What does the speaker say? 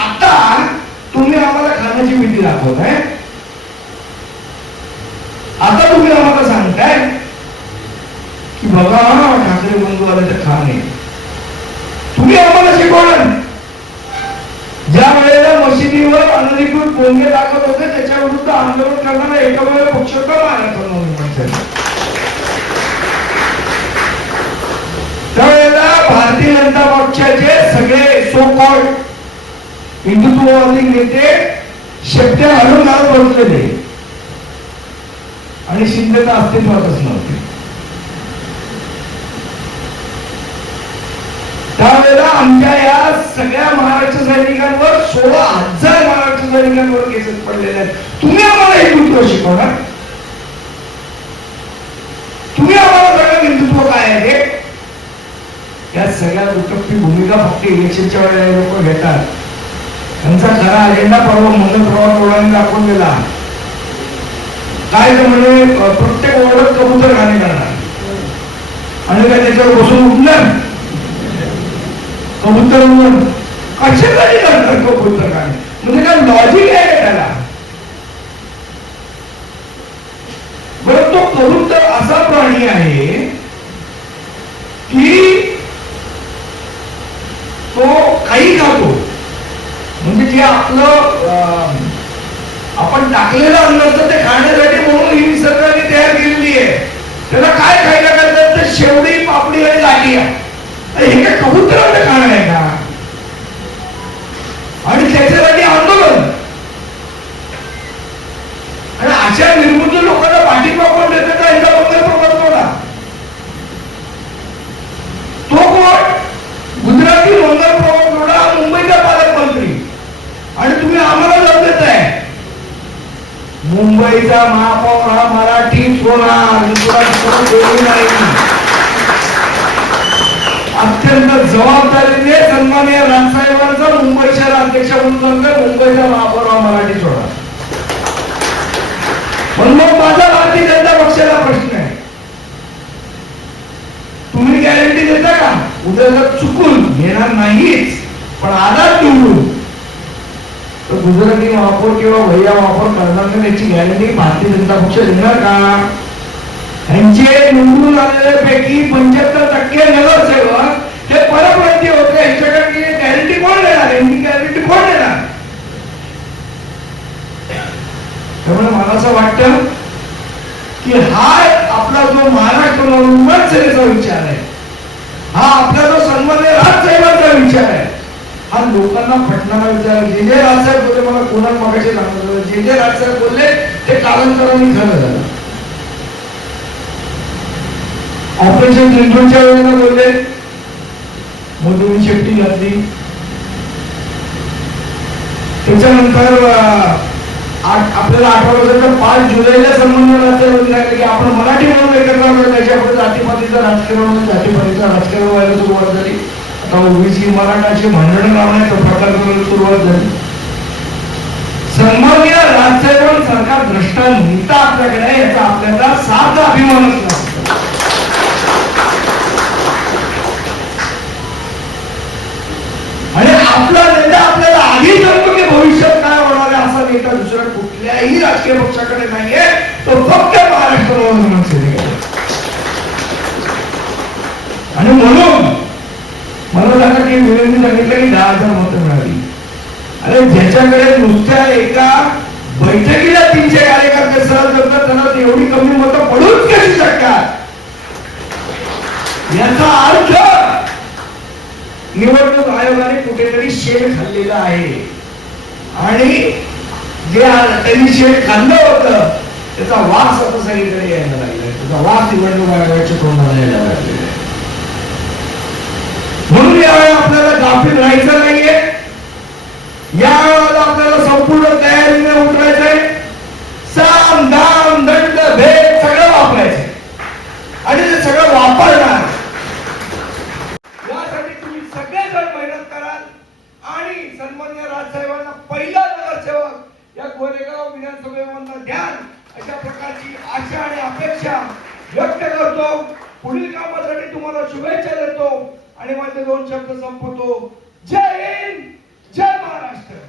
आता तुम्ही आम्हाला खाण्याची भीती दाखवताय आता तुम्ही आम्हाला सांगताय की बघा ठाकरे बंधू आले तर तुम्ही आम्हाला शिकवलं. ज्या वेळेला मशिदीवर अनधिकृत बोंगे दाखवत होते त्याच्या विरुद्ध आंदोलन करणारा एका वेळेला पक्ष का महाराष्ट्र म्हणून सेना त्यावेळेला भारतीय जनता पक्षाचे सगळे सो कॉल्ड हिंदुत्ववादी नेते शेपट्या घालून घालत बसलेले आणि शिंदे तर अस्तित्वातच नव्हते. त्यावेळेला आमच्या या सगळ्या महाराष्ट्र सैनिकांवर सोळा हजार महाराष्ट्र सैनिकांवर केसेस पडलेले आहेत. तुम्ही आम्हाला हिंदुत्व शिकवणार तुम्ही आम्हाला सगळं हिंदुत्व काय आहे या सगळ्या दुटप्पी भूमिका फक्त इलेक्शनच्या वेळेला लोक घेतात. त्यांचा खरा अजेंडा परवा मदत प्रवाह टोळांनी दाखवून दिला. काय तर म्हणजे प्रत्येक ओरडत कबूतर गाणे करणार. आणि काय त्याच्यावर बसून उठणार कबूतर कसे गाणी करणार कबूतर गाणे? म्हणजे काय लॉजिक आहे का त्याला बरं तो कबूतर असा प्राणी आहे की तो काही खातो म्हणजे जे आपलं अं, आपण टाकलेलं अन्न असतं ते खाण्यासाठी म्हणून ही निसर्गाने तयार केलेली आहे. त्याला काय खायला करतात तर शेवडी पापडी आणि लाटिया आहे हे काय कबुतराने खाणं आहे का आणि त्याच्यासाठी आंदोलन आणि अशा निर्बुद्ध लोकांना पाठिंबा कोण देते का यांचा बंगाल प्रभाव तोडा तो कोण गुजराती मंगल प्रभाव तोडा हा मुंबईचा पालकमंत्री आणि तुम्ही आम्हाला लढ देताय मुंबईचा महापौर हा मराठीच होणार नाही. अत्यंत जबाबदारीने सन्माननीय रामसाहेबांचा मुंबई शहर अध्यक्ष म्हणून सांगतोय, मुंबईचा महापौर हा मराठीच होणार म्हणून माझा भारतीय जनता पक्षाला प्रश्न आहे. तुम्ही गॅरंटी देता का? उद्या चुकून घेणार नाहीच पण आधार निवडून तर गुजराती महापौर किंवा भैया महापौर करणार नाही याची गॅरंटी भारतीय जनता पक्ष देणार का? यांचे निवडून आलेल्यापैकी पंच्याहत्तर टक्के नगरसेवक हे परप्रांतीय होते. यांच्याकडे गॅरंटी कोण देणार? यांची गॅरंटी कोण देणार? त्यामुळे मला असं वाटतं की हा आपला जो महाराष्ट्र नवनिर्माण विचार आहे. हा आपला जो सन्मान्य राजसाहेबांचा विचार आहे. हा लोकांना पटणारा विचार. जे जे राजसाहेब बोलले मला कोणा मागायचे सांगितलं जे जे राजसाहेब बोलले ते कालांतराने खरं झालं. ऑपरेशन सिंधूच्या वेळेला बोलले मोदींनी शेपटी घातली. त्याच्यानंतर आपल्याला आठवलं असेल तर पाच जुलैला संबंध राष्ट्रपती की आपण मराठी म्हणून एकत्र आलो त्याच्यापुढे जातीपातीचं राजकारण जातीपातीचं राजकारण व्हायला सुरुवात झाली. आता ओबीसी मराठाचे भांडण लावण्याचा प्रकार करून सुरुवात झाली. सन्माननीय राजसाहेबांसारखा द्रष्टा नेता आपल्याकडे याचा आपल्याला सार्थ अभिमानच नसतो आणि आपला नेता आपल्याला आधी सांगतो की भविष्यात काय होणार आहे असा नेता दुसऱ्या कुठल्याही राजकीय पक्षाकडे नाहीये. तो फक्त महाराष्ट्र आणि म्हणून मला विरोधी सांगितलं की दहा हजार मतं मिळाली. अरे ज्याच्याकडे नुसत्या एका बैठकीला तीनशे कार्यकर्ते सहज करतात त्यांना एवढी कमी मतं पडूच कशी शकतात? याचा अर्थ निवडणूक आयोगाने कुठेतरी शेड खाल्लेला आहे. आणि जे त्यांनी शेड खाल्लं होतं त्याचा वास आता सगळीकडे यायला लागलाय. त्याचा वास निवडणूक आयोगाच्या तोंडाला यायला लागलाय आहे म्हणून यावेळी बाबतीत राहायचं नाहीये. यावेळेला आपल्याला संपूर्ण तयारीने उतरायचंय. साम दाम दंड भेद सगळं वापरायचंय. आणि ते सगळं वापरणार. यासाठी तुम्ही सगळेजण मेहनत कराल. आणि सन्मान्य राजसाहेबांना पहिला नगरसेवक या गोरेगाव विधानसभेमधनं ध्यान अशा प्रकारची आशा आणि अपेक्षा व्यक्त करतो. पुढील कामासाठी तुम्हाला शुभेच्छा देतो. आणि माझे दोन शब्द संपवतो. जय हिंद जय महाराष्ट्र.